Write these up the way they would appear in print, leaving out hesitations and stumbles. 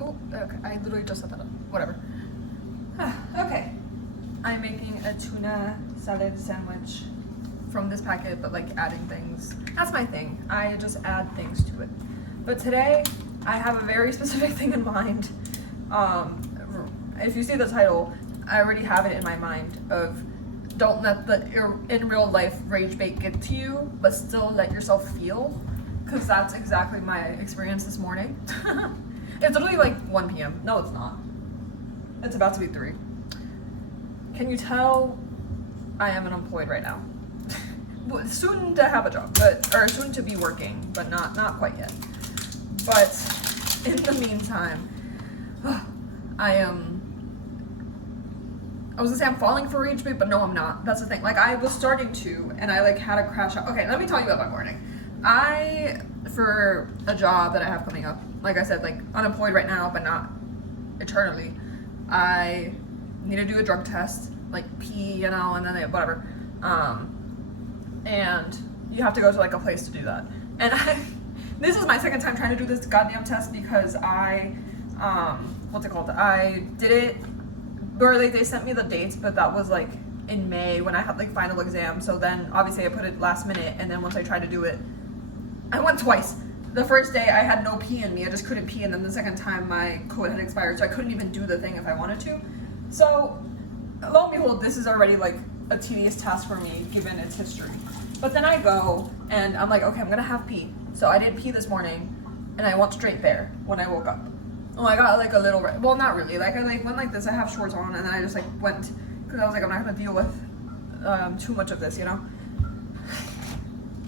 Oh, okay, I literally just set that up. Whatever. Okay. I'm making a tuna salad sandwich from this packet, but like adding things. That's my thing. I just add things to it. But today, I have a very specific thing in mind. If you see the title, I already have it in my mind of don't let the in real life rage bait get to you, but still let yourself feel. Because that's exactly my experience this morning. It's literally like 1 p.m. No, it's not. It's about to be 3. Can you tell I am unemployed right now? Soon to have a job, or soon to be working, but not quite yet. But in the meantime, I was gonna say I'm falling for rage bait, but no, I'm not. That's the thing. Like I was starting to, and I like had a crash out. Okay, let me tell you about my morning. For a job that I have coming up, like I said, like unemployed right now, but not eternally. I need to do a drug test, like pee, and then whatever. And you have to go to like a place to do that. And this is my second time trying to do this goddamn test because what's it called? I did it, or like they sent me the dates, but that was like in May when I had like final exam. So then obviously I put it last minute, and then once I tried to do it, I went twice. The first day I had no pee in me, I just couldn't pee, and then the second time my code had expired, so I couldn't even do the thing if I wanted to. So lo and behold, this is already like a tedious task for me given its history. But then I go and I'm like, okay, I'm gonna have pee. So I did pee this morning, and I went straight there when I woke up. Oh, I got like a little, well, not really. Like I like went like this. I have shorts on, and then I just like went because I was like, I'm not gonna deal with too much of this, you know.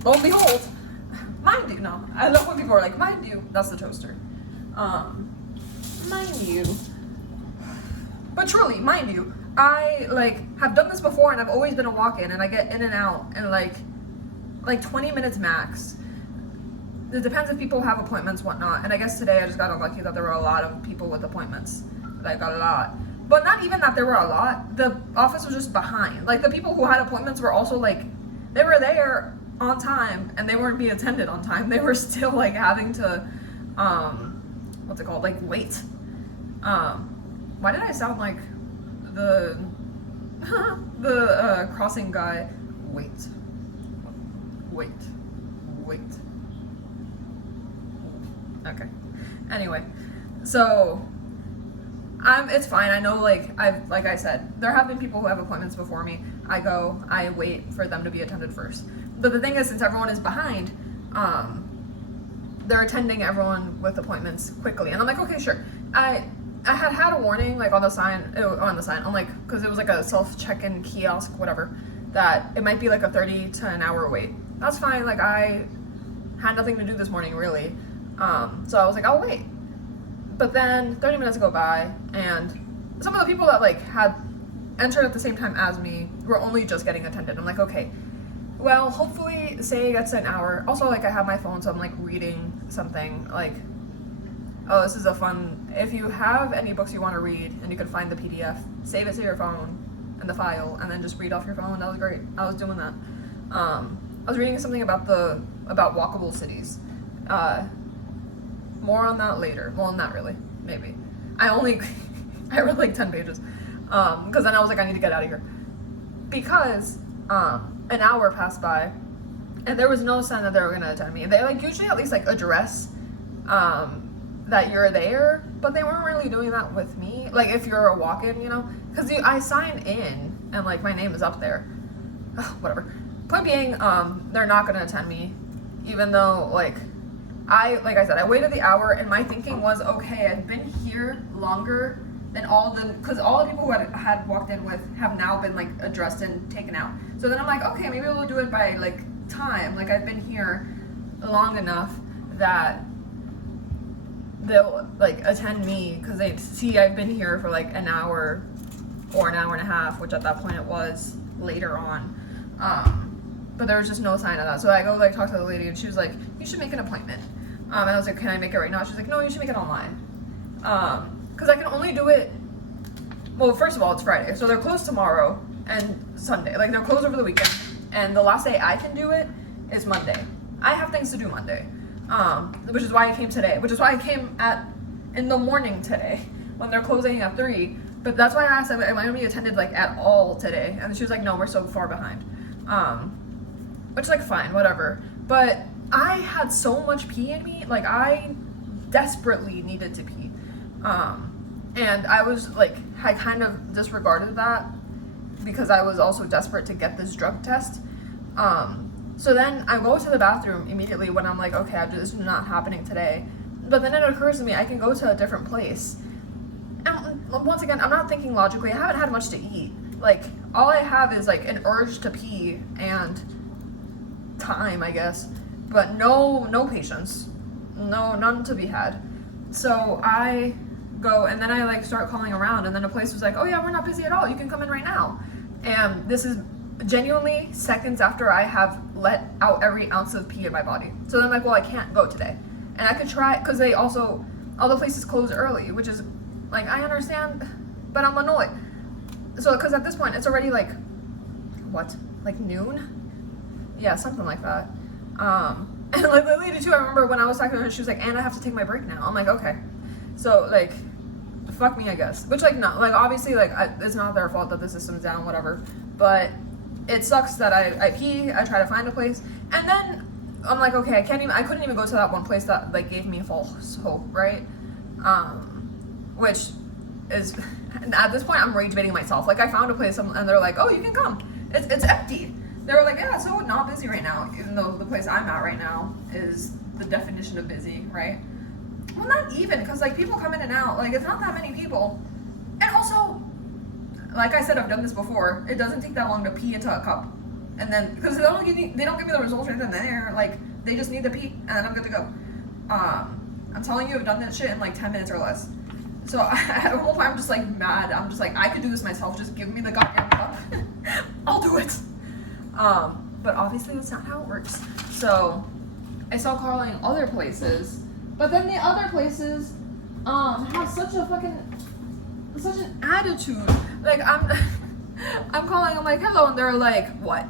Lo and behold, mind you, no. I love when people are like, mind you, that's the toaster. Mind you. But truly, mind you, I like have done this before, and I've always been a walk-in, and I get in and out in like 20 minutes max. It depends if people have appointments, whatnot. And I guess today I just got unlucky that there were a lot of people with appointments. Like a lot. But not even that there were a lot. The office was just behind. Like the people who had appointments were also like, they were there on time, and they weren't being attended on time. They were still like having to, what's it called? Like wait. Why did I sound like the crossing guy? Wait. Okay. Anyway, so it's fine. I know, like I said, there have been people who have appointments before me. I go, I wait for them to be attended first. But the thing is, since everyone is behind, they're attending everyone with appointments quickly, and I'm like, okay, sure. I had a warning like on the sign, on like, because it was like a self check-in kiosk, whatever, that it might be like a 30 to an hour wait. That's fine. Like I had nothing to do this morning really. So I was like, I'll wait. But then 30 minutes go by, and some of the people that like had entered at the same time as me were only just getting attended. I'm like, okay, well, hopefully say it gets an hour. Also, like I have my phone, so I'm like reading something like, oh, this is a fun, if you have any books you want to read and you could find the PDF, save it to your phone and the file, and then just read off your phone. That was great. I was doing that. I was reading something about walkable cities. More on that later. Well, not really. Maybe. I read like 10 pages. Because then I was like, I need to get out of here. Because an hour passed by, and there was no sign that they were going to attend me. They like usually at least like address that you're there, but they weren't really doing that with me. Like if you're a walk-in, you know? Because I sign in, and like my name is up there. Ugh, whatever. Point being, they're not going to attend me, even though like I said, I waited the hour, and my thinking was, okay, I've been here longer than because all the people who had walked in with have now been like addressed and taken out. So then I'm like, okay, maybe we'll do it by like time. Like I've been here long enough that they'll like attend me because they see I've been here for like an hour or an hour and a half, which at that point it was later on. But there was just no sign of that. So I go like talk to the lady, and she was like, you should make an appointment. And I was like, can I make it right now? She's like, no, you should make it online. Because I can only do it, well, first of all, it's Friday. So they're closed tomorrow and Sunday. Like they're closed over the weekend. And the last day I can do it is Monday. I have things to do Monday. Which is why I came today. Which is why I came at in the morning today when they're closing at 3. But that's why I asked, am I going to be attended like at all today? And she was like, no, we're so far behind. Which like fine, whatever. But I had so much pee in me, like I desperately needed to pee. And I was like, I kind of disregarded that because I was also desperate to get this drug test. So then I go to the bathroom immediately when I'm like, okay, this is not happening today. But then it occurs to me I can go to a different place. And once again, I'm not thinking logically. I haven't had much to eat. Like, all I have is like an urge to pee and time, I guess. But no patience. None to be had. So I go, and then I like start calling around, and then the place was like, oh yeah, we're not busy at all. You can come in right now. And this is genuinely seconds after I have let out every ounce of pee in my body. So then I'm like, well, I can't go today. And I could try, because they also, all the places close early, which is, like, I understand, but I'm annoyed. So, because at this point, it's already, like, what? Like, noon? Yeah, something like that. And, like, the lady, too, I remember when I was talking to her, she was like, and I have to take my break now. I'm like, okay. So, like, fuck me, I guess. Which, like, no, like, obviously, like, it's not their fault that the system's down, whatever. But it sucks that I pee, I try to find a place, and then I'm like, okay, I couldn't even go to that one place that, like, gave me false hope, right? Which is, at this point, I'm rage baiting myself. Like, I found a place, and they're like, oh, you can come. It's empty. They were like, yeah, so not busy right now, even though the place I'm at right now is the definition of busy, right? Well, not even, because, like, people come in and out. Like, it's not that many people. And also, like I said, I've done this before. It doesn't take that long to pee into a cup. And then, because they don't give me the results right then and there. Like, they just need to pee, and then I'm good to go. I'm telling you, I've done that shit in, like, 10 minutes or less. So, at one point, I'm just, like, mad. I'm just like, I could do this myself. Just give me the goddamn cup. I'll do it. But obviously, that's not how it works. So, I started calling other places. But then the other places, have such an attitude. Like, I'm calling, I'm like, hello, and they're like, what?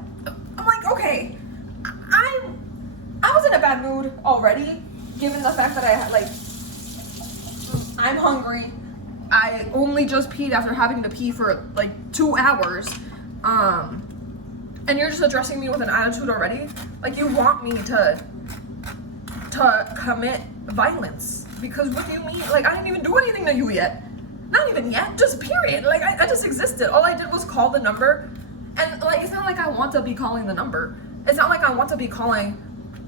I'm like, okay, I was in a bad mood already, given the fact that I had, like, I'm hungry. I only just peed after having to pee for, like, 2 hours. And you're just addressing me with an attitude already? Like, you want me to commit violence. Because what do you mean? Like, I didn't even do anything to you yet. Not even yet, just period. Like, I just existed. All I did was call the number. And, like, it's not like I want to be calling the number. It's not like I want to be calling,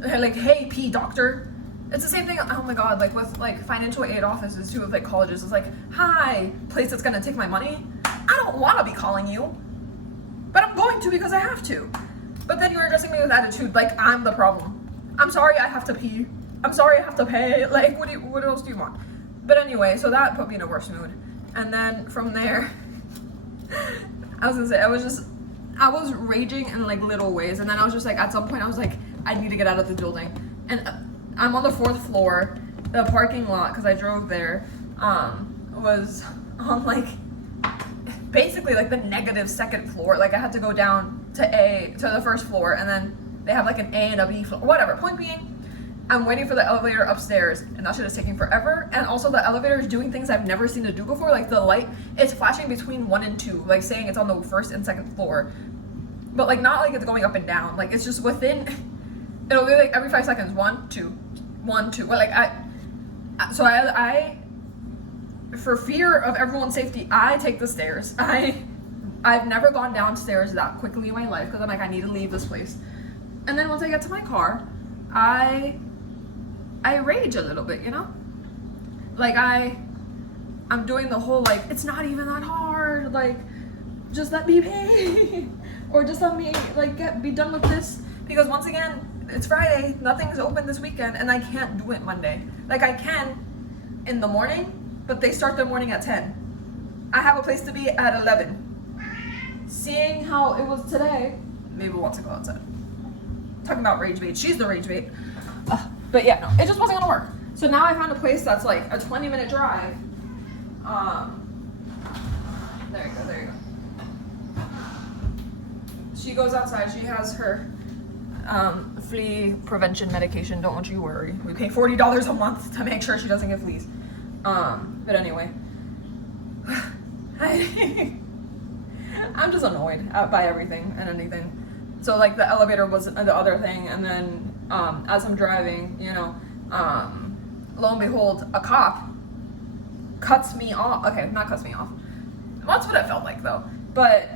like, hey, P, doctor. It's the same thing, oh my god, like, with, like, financial aid offices, too, of, like, colleges. It's like, hi, place that's gonna take my money. I don't want to be calling you. But I'm going to because I have to. But then you're addressing me with attitude, like I'm the problem. I'm sorry I have to pee. I'm sorry I have to pay. Like, what else do you want? But anyway, so that put me in a worse mood. And then from there, I was raging in, like, little ways. And then I was just like, at some point I was like, I need to get out of the building. And I'm on the 4th floor. The parking lot, because I drove there, was on, like, basically, like, the negative 2nd floor. Like, I had to go down to the 1st floor, and then they have, like, an A and a B floor, whatever. Point being, I'm waiting for the elevator upstairs, and that shit is taking forever. And also, the elevator is doing things I've never seen it do before. Like, the light, it's flashing between 1 and 2, like, saying it's on the 1st and 2nd floor. But, like, not like it's going up and down. Like, it's just within, it'll be, like, every 5 seconds, 1, 2, 1, 2. But, like, I for fear of everyone's safety, I take the stairs. I've never gone downstairs that quickly in my life because I'm like, I need to leave this place. And then once I get to my car, I rage a little bit, you know? Like, I'm doing the whole, like, it's not even that hard, like, just let me pay. Or just let me, like, be done with this. Because once again, it's Friday, nothing's open this weekend, and I can't do it Monday. Like, I can in the morning, but they start their morning at 10. I have a place to be at 11. Seeing how it was today, maybe we'll want to go outside. Talking about rage bait. She's the rage bait. But yeah, no, it just wasn't gonna work. So now I found a place that's like a 20-minute drive. There you go. She goes outside. She has her flea prevention medication. Don't you worry. We pay $40 a month to make sure she doesn't get fleas. But anyway, I'm just annoyed by everything and anything. So like the elevator was the other thing, and then as I'm driving, you know, lo and behold, a cop cuts me off. Okay, not cuts me off. That's what it felt like though. But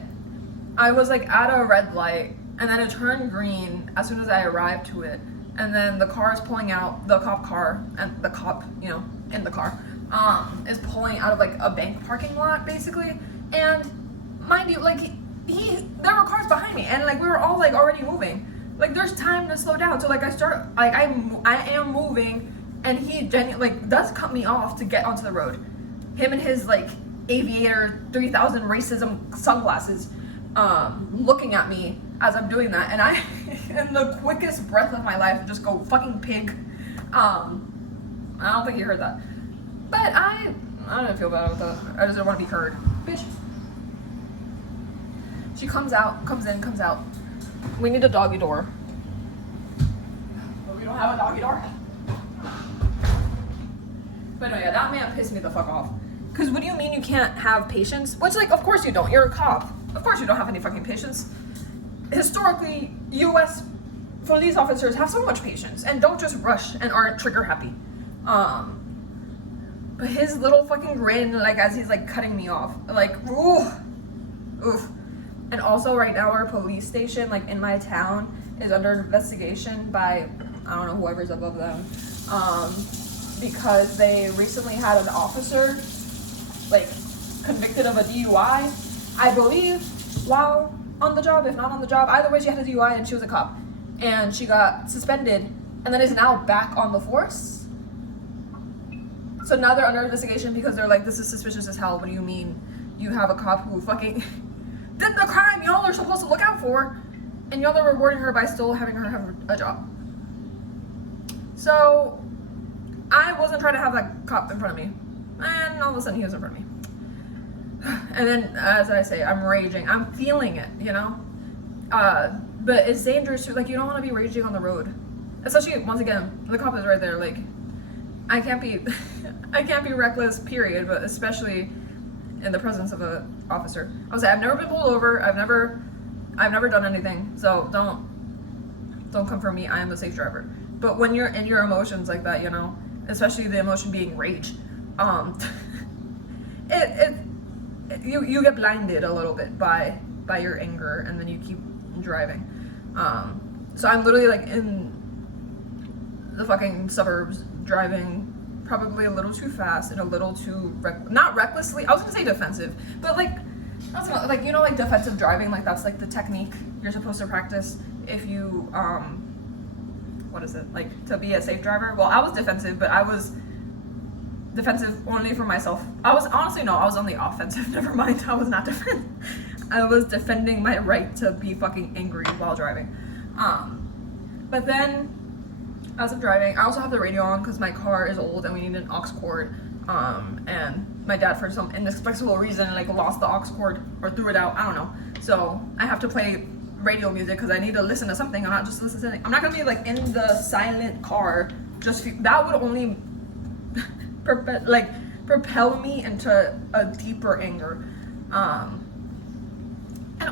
I was like at a red light, and then it turned green as soon as I arrived to it. And then the car is pulling out, the cop car, and the cop, you know, in the car, is pulling out of like a bank parking lot basically. And mind you, like there were cars behind me, and like we were all like already moving. Like there's time to slow down. So like I am moving, and he genuinely like does cut me off to get onto the road. Him and his like aviator 3000 racism sunglasses, looking at me as I'm doing that, and I in the quickest breath of my life just go fucking pig. I don't think you heard that, but I don't feel bad about that. I just don't want to be heard, bitch. She comes out. We need a doggy door, but we don't have a doggy door. But no, yeah, that man pissed me the fuck off. Cause what do you mean you can't have patience? Which like, of course you don't. You're a cop. Of course you don't have any fucking patience. Historically, U.S. police officers have so much patience and don't just rush and aren't trigger happy. But his little fucking grin, like as he's like cutting me off, like oof. And also right now our police station, like in my town, is under investigation by I don't know whoever's above them, because they recently had an officer like convicted of a DUI, I believe, while on the job, if not on the job. Either way, she had a DUI and she was a cop, and she got suspended and then is now back on the force. So now they're under investigation because they're like, this is suspicious as hell. What do you mean you have a cop who fucking did the crime y'all are supposed to look out for, and y'all are rewarding her by still having her have a job? So I wasn't trying to have that cop in front of me, and all of a sudden he was in front of me. And then, as I say, I'm raging. I'm feeling it, you know? But it's dangerous to, like, you don't want to be raging on the road. Especially, once again, the cop is right there. Like, I can't be reckless, period, but especially in the presence of an officer. I was like, I've never been pulled over. I've never done anything. So don't come for me. I am the safe driver. But when you're in your emotions like that, you know, especially the emotion being rage, you get blinded a little bit by your anger, and then you keep driving. So I'm literally like in the fucking suburbs driving probably a little too fast and a little too not recklessly. I was gonna say defensive, but like that's not, like, you know, like defensive driving, like that's like the technique you're supposed to practice if you what is it, like, to be a safe driver. Well, I was defensive, but I was defensive only for myself. I was on the offensive. Never mind, I was not defensive. I was defending my right to be fucking angry while driving. But then as I'm driving, I also have the radio on because my car is old and we need an aux cord. And my dad, for some inexplicable reason, like lost the aux cord or threw it out. I don't know. So I have to play radio music because I need to listen to something. I'm not just listening. I'm not gonna be like in the silent car. That would only propel me into a deeper anger. And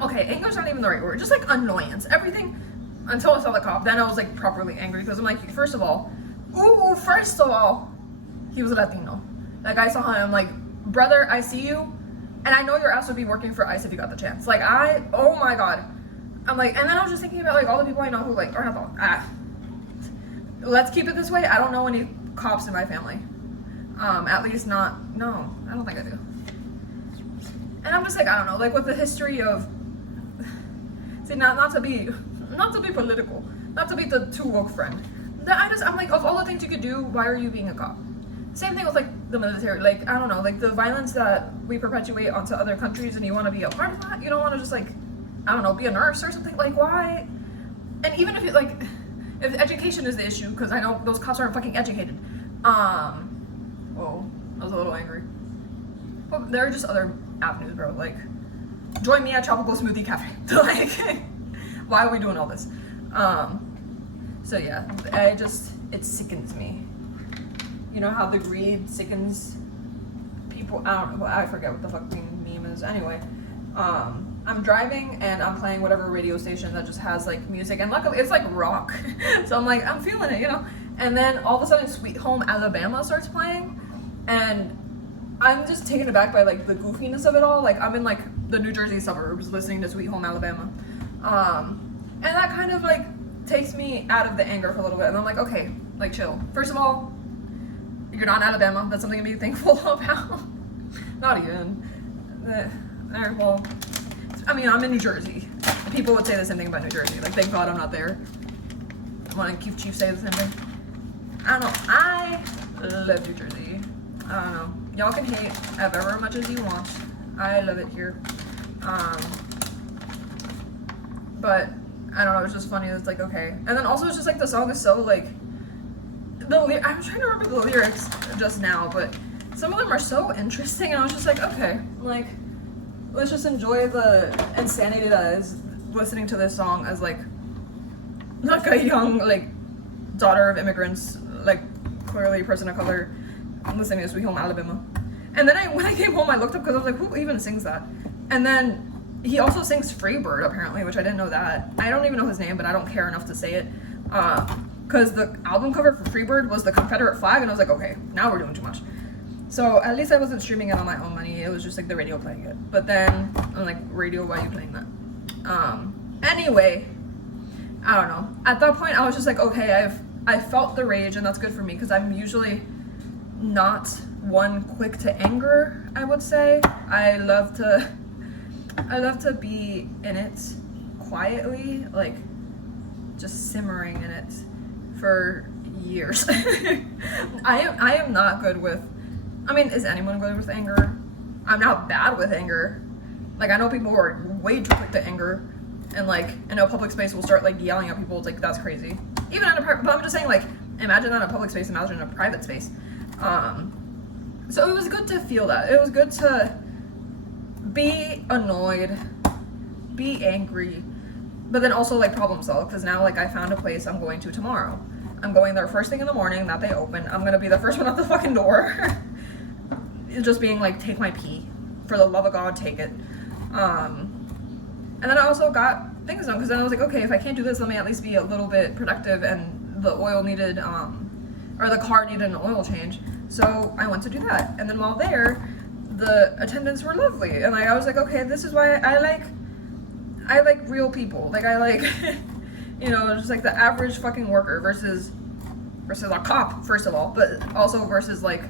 okay, anger's not even the right word. Just like annoyance. Everything until I saw the cop. Then I was like properly angry because I'm like, first of all, he was a Latino. Like I saw him, like, brother, I see you, and I know your ass would be working for ICE if you got the chance. Like oh my god. I'm like, and then I was just thinking about like all the people I know who like are not let's keep it this way. I don't know any cops in my family. At least not, no, I don't think I do. And I'm just like, I don't know, like with the history of, see, not to be political, not to be the too woke friend. I'm like, of all the things you could do, why are you being a cop? Same thing with like the military, like, I don't know, like the violence that we perpetuate onto other countries, and you want to be a part of that. You don't want to just like, I don't know, be a nurse or something. Like, why? And even if it like, if education is the issue, because I know those cops aren't fucking educated. Whoa, I was a little angry. But there are just other avenues, bro. Like, join me at Tropical Smoothie Cafe. Like, why are we doing all this? So yeah, it sickens me. You know how the greed sickens I don't know, I forget what the fucking meme is. Anyway, I'm driving and I'm playing whatever radio station that just has like music, and luckily it's like rock, so I'm like, I'm feeling it, you know. And then all of a sudden, Sweet Home Alabama starts playing, and I'm just taken aback by like the goofiness of it all. Like I'm in like the New Jersey suburbs listening to Sweet Home Alabama, and that kind of like takes me out of the anger for a little bit, and I'm like, okay, like chill. First of all, you're not in Alabama. That's something to be thankful about. Not even. Well, I mean, I'm in New Jersey. People would say the same thing about New Jersey. Like, thank God I'm not there. When Keith Chief say the same thing. I don't know. I love New Jersey. I don't know. Y'all can hate however much as you want. I love it here. But I don't know. It's just funny. It's like, okay. And then also, it's just like the song is so like. I'm trying to remember the lyrics just now, but some of them are so interesting, and I was just like, okay, like, let's just enjoy the insanity that is listening to this song as like a young like daughter of immigrants, like clearly a person of color, listening to Sweet Home Alabama. And then when I came home, I looked up because I was like, who even sings that? And then he also sings Freebird apparently, which I didn't know that. I don't even know his name, but I don't care enough to say it. Because the album cover for Freebird was the Confederate flag, and I was like, okay, now we're doing too much. So at least I wasn't streaming it on my own money. It was just like the radio playing it. But then I'm like, radio, why are you playing that? Anyway, I don't know. At that point, I was just like, okay, I felt the rage, and that's good for me because I'm usually not one quick to anger. I would say I love to be in it quietly, like just simmering in it for years. I am not good with, I mean, is anyone good with anger? I'm not bad with anger. Like, I know people who are way too quick to anger, and like in a public space will start like yelling at people. It's like, that's crazy. Even in a private, but I'm just saying, like, imagine not in a public space, imagine in a private space. So it was good to feel that. It was good to be annoyed, be angry, but then also like problem solve, because now like I found a place I'm going to tomorrow. I'm going there first thing in the morning that they open. I'm gonna be the first one out the fucking door. Just being like, take my pee. For the love of God, take it. And then I also got things done, because then I was like, okay, if I can't do this, let me at least be a little bit productive, and the oil needed, or the car needed an oil change. So I went to do that. And then while there, the attendants were lovely. And like, I was like, okay, this is why I like real people. Like, I like, you know, just like the average fucking worker versus a cop, first of all, but also versus like,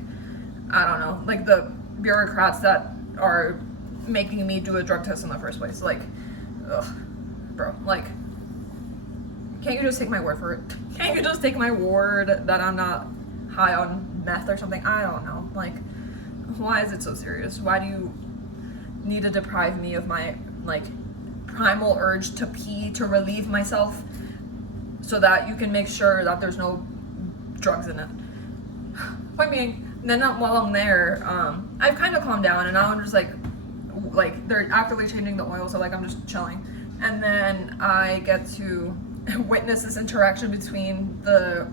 I don't know, like the bureaucrats that are making me do a drug test in the first place. Like, ugh, bro, like, can't you just take my word for it? Can't you just take my word that I'm not high on meth or something? I don't know. Like, why is it so serious? Why do you need to deprive me of my, like, primal urge to pee to relieve myself so that you can make sure that there's no drugs in it? Point being, then while I'm there, I've kind of calmed down, and now I'm just like they're actively changing the oil, so like I'm just chilling. And then I get to witness this interaction between the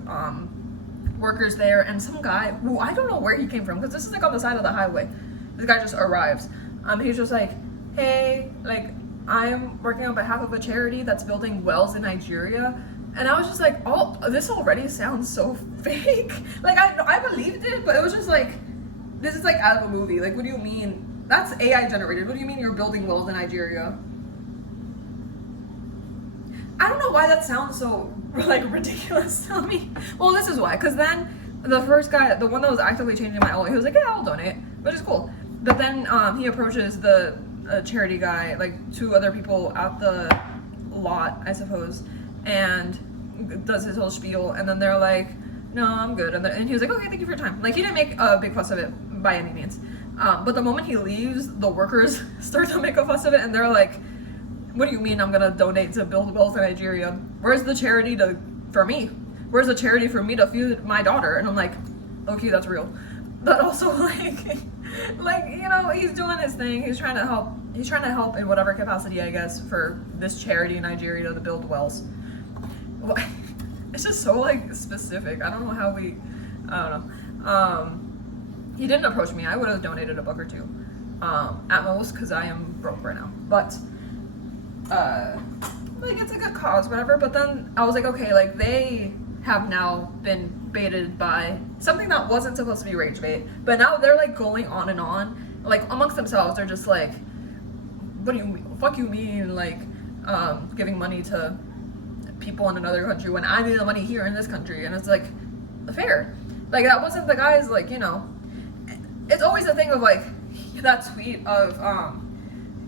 workers there and some guy who I don't know where he came from, because this is like on the side of the highway. This guy just arrives. He's just like, hey, like, I'm working on behalf of a charity that's building wells in Nigeria. And I was just like, oh, this already sounds so fake. Like, I believed it, but it was just like, this is like out of a movie. Like, what do you mean? That's AI generated. What do you mean you're building wells in Nigeria? I don't know why that sounds so, like, ridiculous to me. Well, this is why. Because then the first guy, the one that was actively changing my oil, he was like, yeah, I'll donate, which is cool. But then he approaches the charity guy, like, two other people at the lot, I suppose, and does his whole spiel, and then they're like, no, I'm good. And he was like, okay, thank you for your time. Like, he didn't make a big fuss of it by any means. But the moment he leaves, the workers start to make a fuss of it, and they're like, what do you mean I'm gonna donate to build wells in Nigeria? Where's the charity for me? Where's the charity for me to feed my daughter? And I'm like, okay, that's real. But also, like, you know, he's doing his thing. He's trying to help. He's trying to help in whatever capacity, I guess, for this charity in Nigeria to build wells. It's just so, like, specific. I don't know how I don't know. He didn't approach me. I would have donated a buck or two, at most, because I am broke right now. But like, it's a good cause, whatever. But then I was like, okay, like, they have now been baited by something that wasn't supposed to be rage bait, but now they're like going on and on, like, amongst themselves. They're just like, what do you mean? Fuck you mean, like, giving money to people in another country when I need the money here in this country? And it's like, fair. Like, that wasn't the guy's, like, you know, it's always a thing of like that tweet of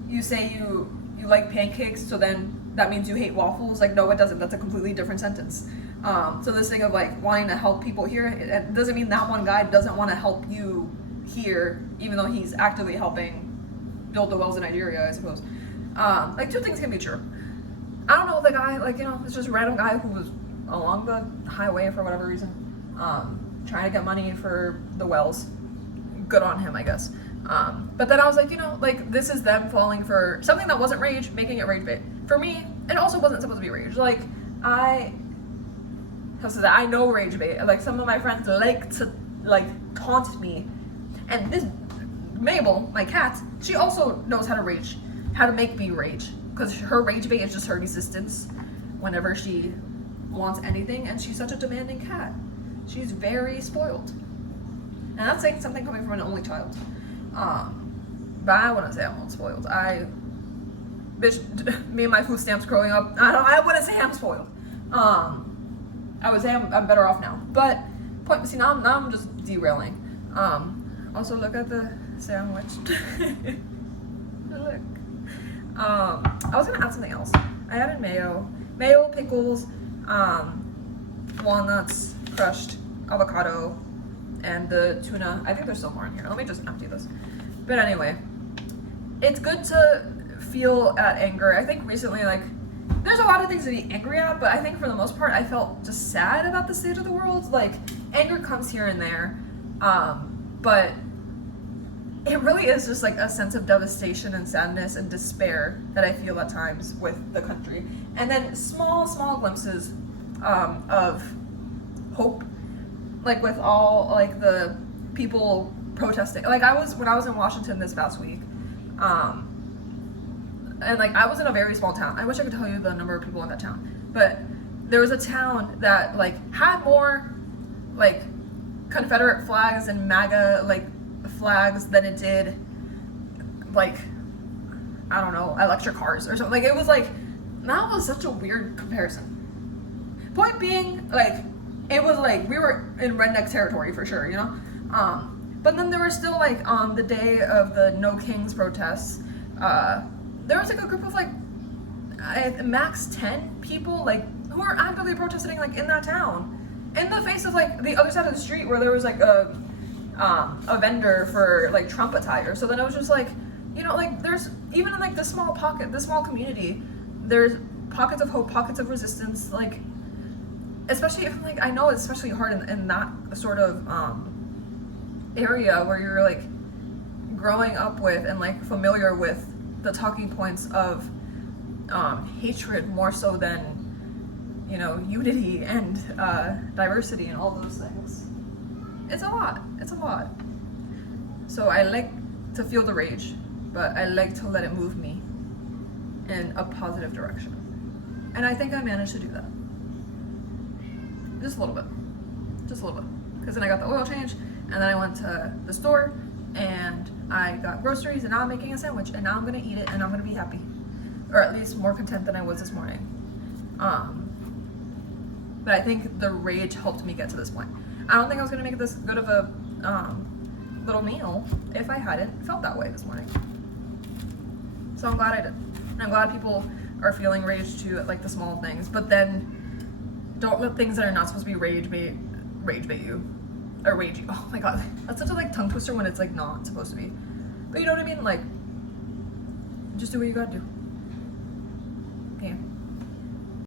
you say you like pancakes, so then that means you hate waffles. Like, no, it doesn't. That's a completely different sentence. So this thing of like wanting to help people here, it doesn't mean that one guy doesn't want to help you here, even though he's actively helping build the wells in Nigeria, I suppose. Like, two things can be true. I don't know, the guy, like, you know, it's just a random guy who was along the highway for whatever reason, trying to get money for the wells. Good on him, I guess. But then I was like, you know, like, this is them falling for something that wasn't rage, making it rage bait. For me, it also wasn't supposed to be rage. Like, I know rage bait. Like, some of my friends like to, like, taunt me. And this, Mabel, my cat, she also knows how to make me rage. Because her rage bait is just her resistance whenever she wants anything. And she's such a demanding cat. She's very spoiled. And that's like something coming from an only child. But I wouldn't say I'm unspoiled. Me and my food stamps growing up, I wouldn't say I'm spoiled. I would say I'm better off now. But see, now I'm just derailing. Also, look at the sandwich. Look. I was gonna add something else. I added mayo, pickles, walnuts, crushed avocado, and the tuna. I think there's still more in here. Let me just empty this. But anyway, it's good to feel at anger. I think recently, like, there's a lot of things to be angry at, but I think for the most part, I felt just sad about the state of the world. Like, anger comes here and there, but it really is just like a sense of devastation and sadness and despair that I feel at times with the country. And then small glimpses of hope, like with all like the people protesting. Like, when I was in Washington this past week, and like I was in a very small town. I wish I could tell you the number of people in that town, but there was a town that like had more like Confederate flags and MAGA like flags than it did like, I don't know, electric cars or something. Like, it was like, that was such a weird comparison. Point being, like, it was like we were in redneck territory for sure, you know. But then there were still, like, on the day of the No Kings protests, there was like a group of like max 10 people like who were actively protesting like in that town, in the face of like the other side of the street where there was like a vendor for like Trump attire. So then it was just like, you know, like there's even in like the small community, there's pockets of hope, pockets of resistance, like especially if like I know it's especially hard in that sort of area where you're like growing up with and like familiar with the talking points of hatred more so than, you know, unity and diversity and all those things. It's a lot. So I like to feel the rage, but I like to let it move me in a positive direction. And I think I managed to do that. Just a little bit. Because then I got the oil change, and then I went to the store, and I got groceries, and now I'm making a sandwich, and now I'm gonna eat it, and I'm gonna be happy. Or at least more content than I was this morning. But I think the rage helped me get to this point. I don't think I was gonna make this good of a little meal if I hadn't felt that way this morning. So I'm glad I did. And I'm glad people are feeling rage too at like the small things, but then don't let things that are not supposed to be rage bait you. Or rage you. Oh my god. That's such a like tongue twister when it's like not supposed to be. But you know what I mean? Like, just do what you gotta do.